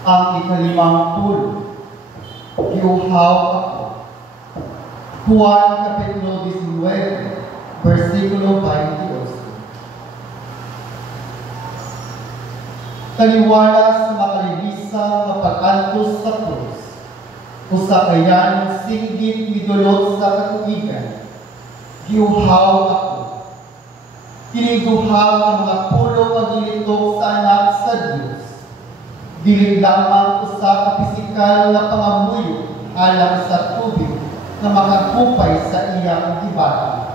Ang ikalimang pulo, giuhaw ako. Juan Kapitulo 19, versikulo 22. Taliwala sa makalibisa nga pag-antos sa krus, usa kayan singgit midulot sa katuigan, giuhaw ako. Tiniguhaw ang mga pulo pagilitok sa anak sa Diyos. Dili lamang usa ka pisikal na pangamuyo alang sa tubig na makakupay sa iyang gibati.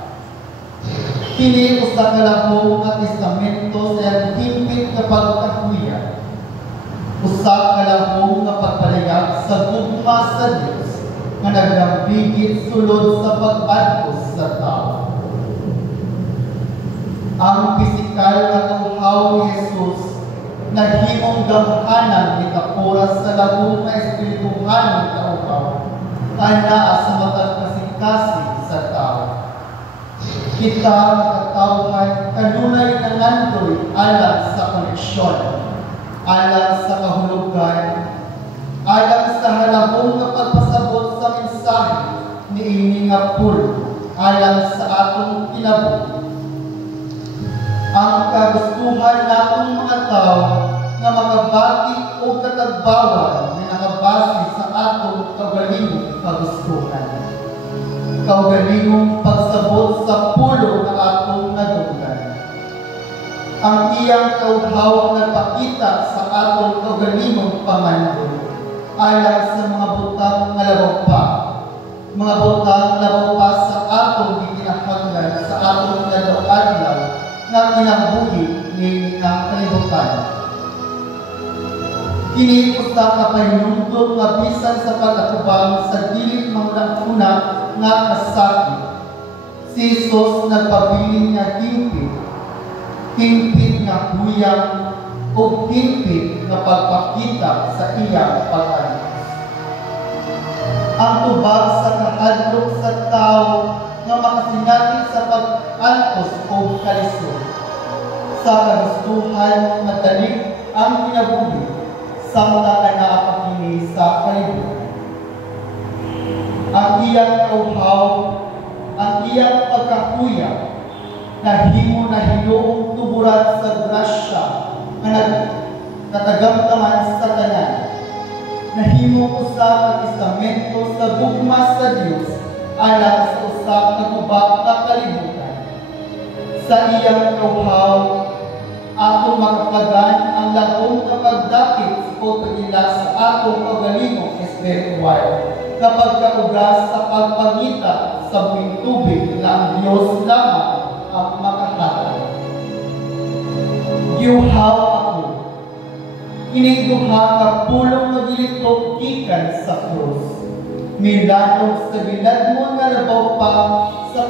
Kini usa ka labong nga testamento sa himpit nga pagkahuya. Usa ka labong nga pagpalayag sa gugma sa Dios nga nagdambigit sulod sa pag-antos sa tao. Ang pisikal na tunghaw ni Jesus naghimong gamhanan ni kapuras sa labong na espirituhan ng kauhaw ana sa matag kasing-kasing sa tao. Kita nakatawhan kanunay nangandoy alang sa koneksyon, alang sa kahulugan, alang sa halabong na pagpasabot sa mensahe ni ini nga pulo, alang sa atong kinabuhi. Ang kagustuhan natong mga tao nga makabati o katagbawan na nakabase sa atong kaugalingong kagustuhan. Kaugalingong pagsabot sa pulo na atong nadunggan. Ang iyang kauhaw nagpakita sa atong kaugalingong pamandol alang sa mga butang nga labaw pa. Mga butang labaw pa sa atong gikinahanglan sa atong nadao-adlaw nga kinabuhi ni ang kalibutan. Kini usa ka pahinumdom nga bisan sa pag-atubang sa dili manguna nga kasakit. Si Jesus nagpabiling nga hingpit nga huyang o hingpit nga pagpakita sa iyang pag-antos. Ang tubag sa kahadlok sa tao nga makasinati sa pag-antos o kalisod. Sa kagustuhan madalig ang kinabuhi samtang naapakini sa kalibutan. Ang iyang kauhaw, ang iyang pagkakuya, nahimo na hinuong tuburan sa grasya na natagamtaman sa tanan. Nahimo usa ka testamento sa gugma sa Dios alang sa usa ka gubak na kalibutan. Sa iyang kauhaw, atong makapagan ang labong kapagdakit o pagila sa atong kaugalingong espiritual kapag kaugas sa pagpangita sa buwing tubig na ang Diyos lamang ang makahatag. Giuhaw ako. Kining duha ka pulong nagilitok gikan sa krus. Milanog sa binadmon nga labaw pa sa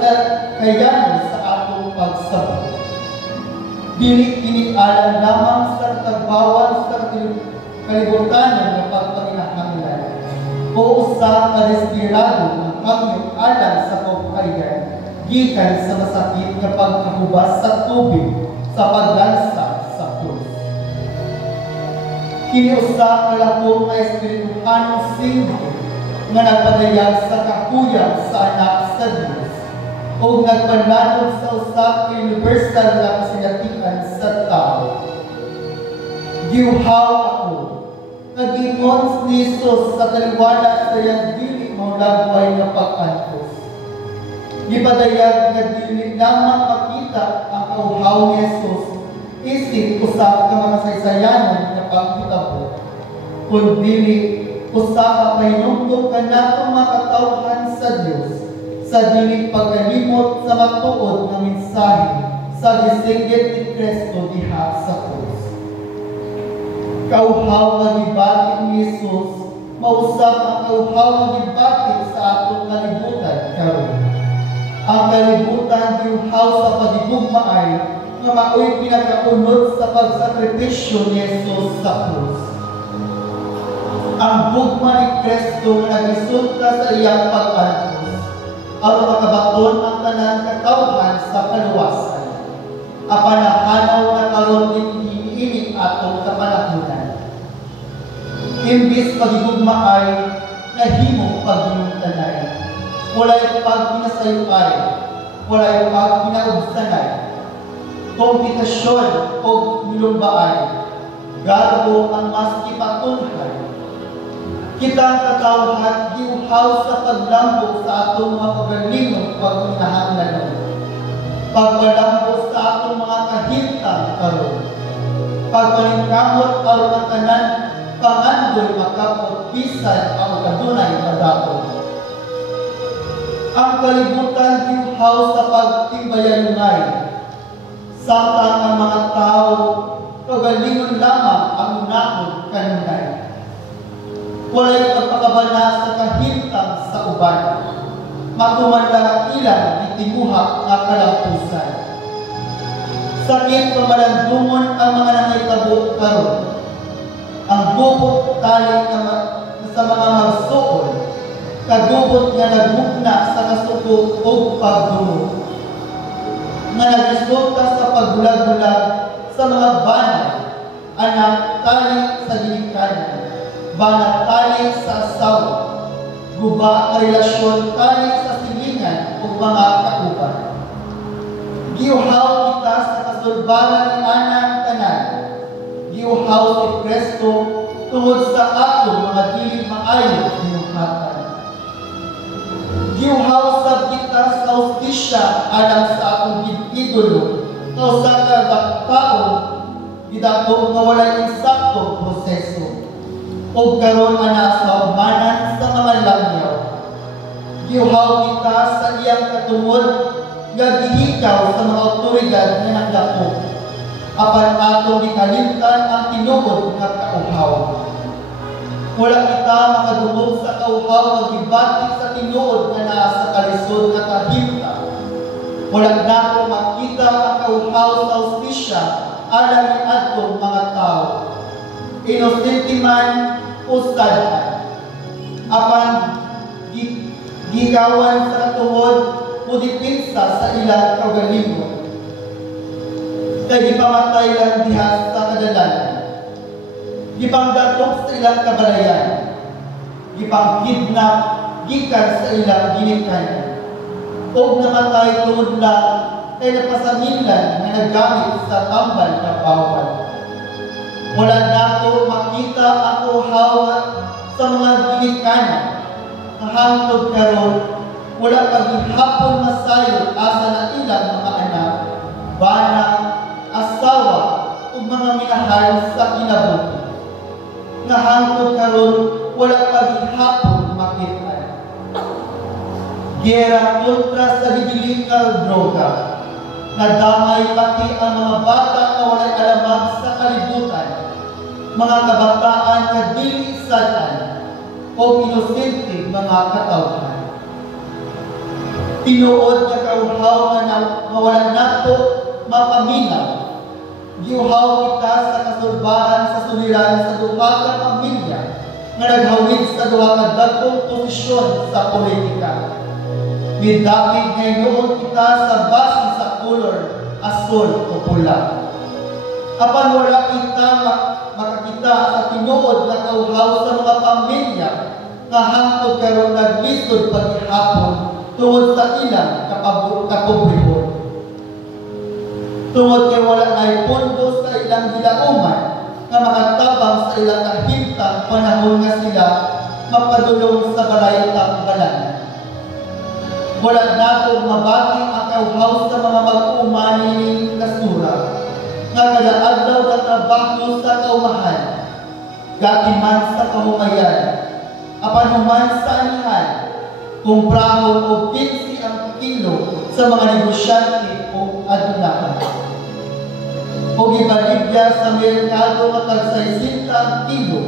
kayanan sa atong pagsabot. Dili kini alang lamang sa tagbawan sa kalibutan ng pagpakinahanglan o usa ka desperado ng kamyo alang sa kaukayan gikan sa masakit nga pagkahubas sa tubig sa paglansa sa krus. Kini usa ka labong nga espirituhanong simbolo nga nagpadayag sa kakuyang sa anak sa Diyos o nagpanlanog sa usa ka universal na kasinatian sa tao. Giuhaw ako, nag-ingon ni Jesus sa taliwala sa iyang dili maulagway na pag-antos. Gipadayag na dili lamang makita ang kauhaw ni Jesus isip usa ka mga saysayanan na pagkutabo, kundi usa ka pahinumdom kanatong makatawhan sa Dios sa dili pagkalimot sa matuod ng mensahe sa gisinggit ni Kristo diha sa krus. Kauhaw nga gibati ni Jesus mausap ang kauhaw nga gibati sa atong kalibutan karon. Ang kalibutan giuhaw sa pagigugma ay nga maoy pinagkaunod sa pagsakripisyo ni Jesus sa krus. Ang gugma ni Kristo nga nagisulta sa iyang pag-antos ang makabaton ang tanan katawhan sa kaluwasan. Apanahanaw na karon din iniinit atong kapanahunan. imbis pagigugma ay nahimo pagginungtanay. Walay pagpinasayuay, walay pagpinaubsanay, kompetasyon o nilumbaan, garbo ang mas kipatunhay. Kitang kakawhat giuhaw sa paglambok sa atong mga pagalingon pag-inahanglan. Pagbalambok sa atong mga kahintang karon. Pagbalingkamot aron ang tanan pangandoy makapot bisan ang kadunay madako. Ang kalibutan giuhaw sa pagtimbayalungay. Samtang ang mga tao pagalingon lamang ang unahon kanunay. Walay pagpakabana sa kahintang sa uban. Matumanda ilang itimuha nga kalampusan. Sakit pamalandungon ang mga nangitabo karon. Ang gubot tali sa mga magsuol, kagubot nga nagmugna sa kasuko o pagdungo. Nga nagresulta sa pagbulag-bulag sa mga banay, anak tali sa ginikanan, banat tali sa asawa, guba ang relasyon tali sa silingan o mga kauban. Giuhaw kita sa kasulbaran ni anang tanan. Giuhaw si Kristo tungod sa atong mga dili maayo ginuhatan. Giuhaw sa kita sa hustisya alang sa atong idolo o sa kadaktaon gidakop nga walay insaktong proseso o karon ana sa umanan sa mga langyaw. Giuhaw kita sa iyang katungod nga gihikaw sa mga otoridad nga nagdako. Apan atong gikalimtan ang tinuod nga kauhaw. Wala kita makadungog sa kauhaw nga gibati sa tinuod nga naa sa kalisod nga kahimta. Wala nako makita ang kauhaw sa hustisya alang ni adtong mga tao. Inosente man o sadhan. Apan gigawan sa katuod o dipinsa sa ilang kaugalingon. Kaya gipamatay lang diha sa kadalanan. Gipangdatok sa ilang kabalayan. Gipangkidnap gikan sa ilang ginikanan. O namatay tungod lang kay napasamilan na nagamit sa tambal na bawal. Wala nato makita ang uhaw sa mga ginikanan. Hangtod karon wala paghihapon masayod asa na ilang mga anak, bana, asawa, ug mga minahal sa kinabuhi. Nga hangtod karon wala paghihapon makita. Gera kontra sa bibiligal droga. Nadamay pati ang mga bata na walay alamang sa kalibutan. Mga kabataan na dili satan o inosente mga katawhan. Tinuod na kauhaw na mawalan nato mapaminaw. Giuhaw kita sa kasulbaran sa suliran sa duha ka pamilya nga naghawid sa duha ka dagkong posisyon sa politika. Midapig ngayon kita sa base sa color asol o pula. Apan wala kita makakita sa tinuod na kauhaw sa mga pamilya nga hangtod karon naglisod paghihapon tungod sa ilang kapobrehon. Tungod kay wala na pondo sa ilang gilauman nga makatabang sa ilang kahimtang panahon nga sila mapadulong sa balayotang balanan. Wala nato mabati ang kauhaw sa mga mag-umani kasura nga kada adlaw na trabaho sa kaumahan, gatiman sa kahumayan, apan human sa anihan, kumprahon o 15 ang kilo sa mga negosyante o adunahan. O gibaligya sa merkado matag 60 ang kilo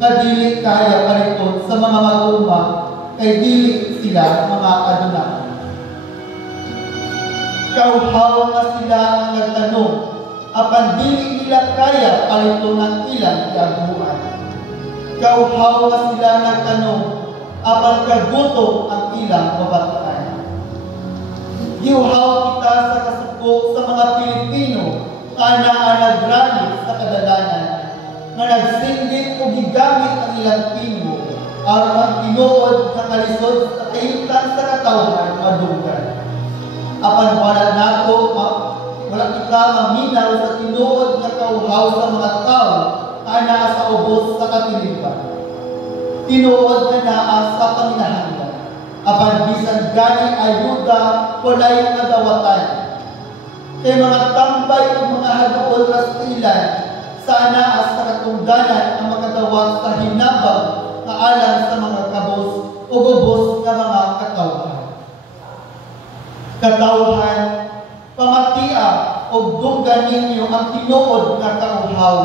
nga dili kaya paliton sa mga mag-uma kay dili sila mga adunahan. Kauhaw na sila ang nagtanong, apan dili nila kaya paliton ang ilang tiaguan. Kauhaw na sila nagtanong, apan kagutom ang ilang kabataan. Giuhaw kita sa kasuko sa mga Pilipino na nagranit sa kadalanan. nga nagsindit o gigamit ang ilang pingo aron ang tinuod nga kalisod sa kahimtang sa katawhan madunggan. Apan wala kita maminaw sa tinuod nga kauhaw sa mga tao na naa sa ubos sa katilipan. Tinuod nga naa sa panginahanglan. Apan bisan gani ayuda walay madawatan. Kay mga tambay o mga haduol ras ilan sa anaas sa katungdanan ang makadawat sa hinabang na alang sa mga kabos o gubos na mga katawhan. Katawhan, pamatia o dunggan ninyo ang tinuod na kauhaw,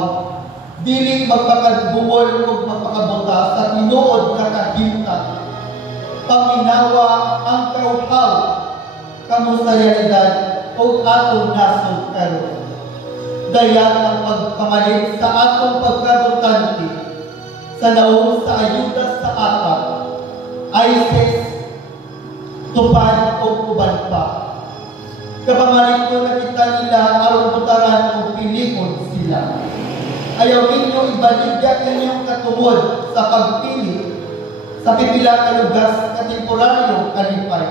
dili magpakagbungol o magpakabuta sa tinuod na kahimtang. Paminawa ang kauhaw, kamusayanidad o atong nasod karon. Dayang ang pagpamalit sa atong pagkabutante sa naong sa ayuda sa atang, ISIS, tupad o uban pa. Kapamalit ko na kita nila aron butaran o pilikod sila. Ayaw ninyo ibaligya inyong katungod sa pagpili sa pipila ka lugas na temporaryo kalipay.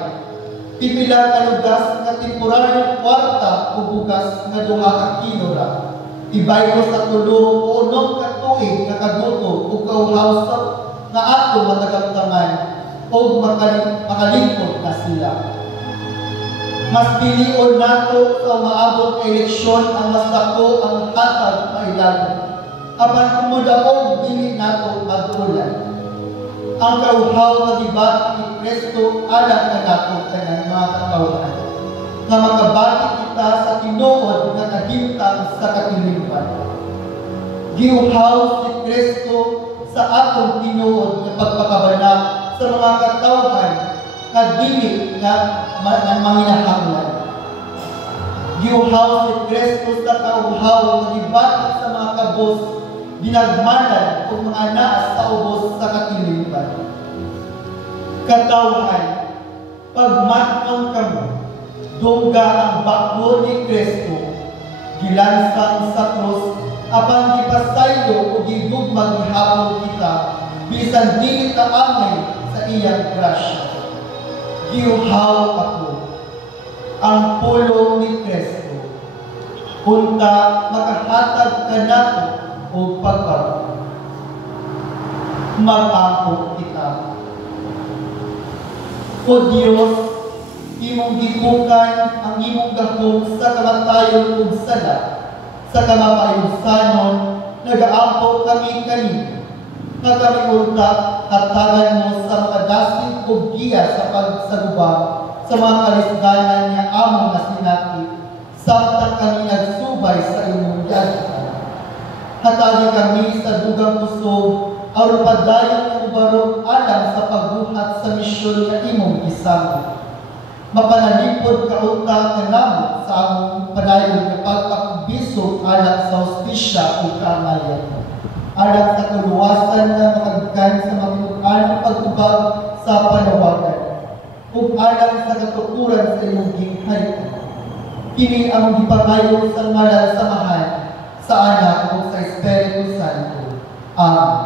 Pipila ka lugas na temporaryo kwarta o bugas na duha ka kinora. Ibay ko sa tulong o unong katuig na kaguto o kauhaw sa na ato matagamtaman o makalingkod na sila. Mas pilion nato sa maabot na eleksyon ang mas dako ang hatag na ilalim. Apan kumudaog dili nato madulan. Ang kauhaw na dibat ni Kristo alam na nato kanang mga katawhan na makabati kita sa tinuod na kahimtang sa katilipan. Giuhaw si Kristo sa atong tinuod na pagpakabanag sa mga katawhan na dili na manginahanglan. Giuhaw si Kristo sa kauhaw na dibati sa mga kabos dinagmanan o mga naas sa ubos sa katilipan. Katawhan, pagmatang kamo, dungga ang bako ni Kristo, gilansang sa krus, apan gipasaylo o gigugmang gihapon kita, bisan dili ta angay sa iyang grasya. Giuhaw ako, ang pulong ni Kristo, punta makahatag ka nato o pagbago. Mag-angkot kita. O Diyos, imong gibukan ang imong gahom sa kamatayon ug sala, sa kamapayusanon, nag-aampo kami kanino, nga kami untak hatagan mo sa mga dasig ug giya sa pagsaguba, sa mga kalisdanan nga among nasinati, samtang kami nagsubay sa imong yadta. Hatagi kami sa dugang pusog, aron padayon ng ubarog alam sa pagbuhat sa misyon na imong isama. Mapanalipod ka unta nga namo sa among padayon na pagpakbisog alam sa hospisya o kaamayan. Alam sa kaluwasan na makagkan sa mga pagtubag sa panawagan. Ug alam sa katukuran sa imong gingharian. Kini ang gipangayo sa ngalan sa mahal, sa Anak o sa Espiritu Santo. Amen.